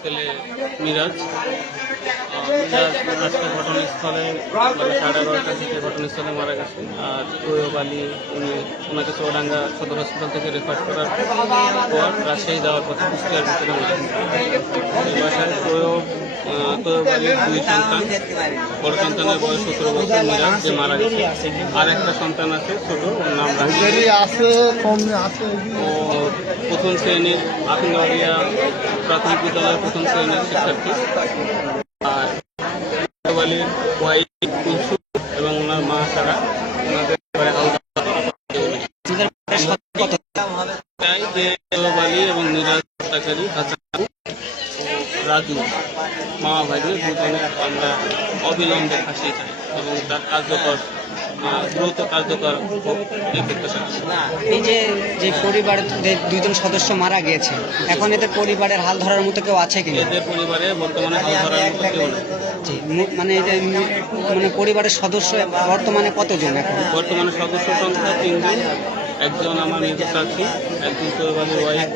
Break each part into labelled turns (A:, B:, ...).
A: ছেলে মিরাজ। মিরাজ আজকে ঘটনাস্থলে মানে সাড়ে এগারোটা থেকে ঘটনাস্থলে মারা গেছে। আর তৈয়ব আলী, উনি ওনাকে চৌডাঙ্গা সদর হসপিটাল থেকে রেফার করার পর রাজশাহী যাওয়ার পথে কুষ্টিয়ার ভিতরে মারা গেছে এই বাসায় তৈয়ব আলীর দুই সন্তান বড় সন্তানের বয়স সতেরো বছর মিরাজ যে মারা গেছে। আর একটা সন্তান আছে ছোট ওর নাম রাজশাহী
B: আছে কম আছে।
A: ও প্রথম শ্রেণির আখিনগরিয়া প্রাথমিক বিদ্যালয়ের প্রথম শ্রেণির শিক্ষার্থী। আর এবং ওনার মা ছাড়া ওনাদের এবং নিরাজ রাজু মামা ভাইদের দুজনে আমরা অবিলম্বে ফাঁসি চাই এবং তার কার্যকর দ্রুত কার্যকর এই
C: যে যে পরিবারের দুইজন সদস্য মারা গিয়েছে এখন এদের পরিবারের হাল ধরার মতো কেউ আছে কিনা?
A: এদের পরিবারে বর্তমানে হাল ধরার মতো কেউ নেই।
C: মানে এই যে মানে পরিবারের সদস্য বর্তমানে কতজন এখন?
A: বর্তমানে সদস্য সংখ্যা তিনজন। একজন আমার নিজের সাক্ষী একজন তো আমার ওয়াইফ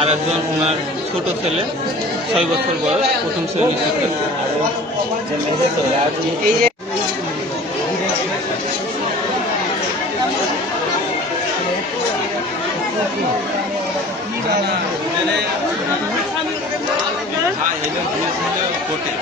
A: আর একজন ওনার ছোট ছেলে, ছয় বছর বয়স, প্রথম শ্রেণির শিক্ষার্থী।
C: হোটেল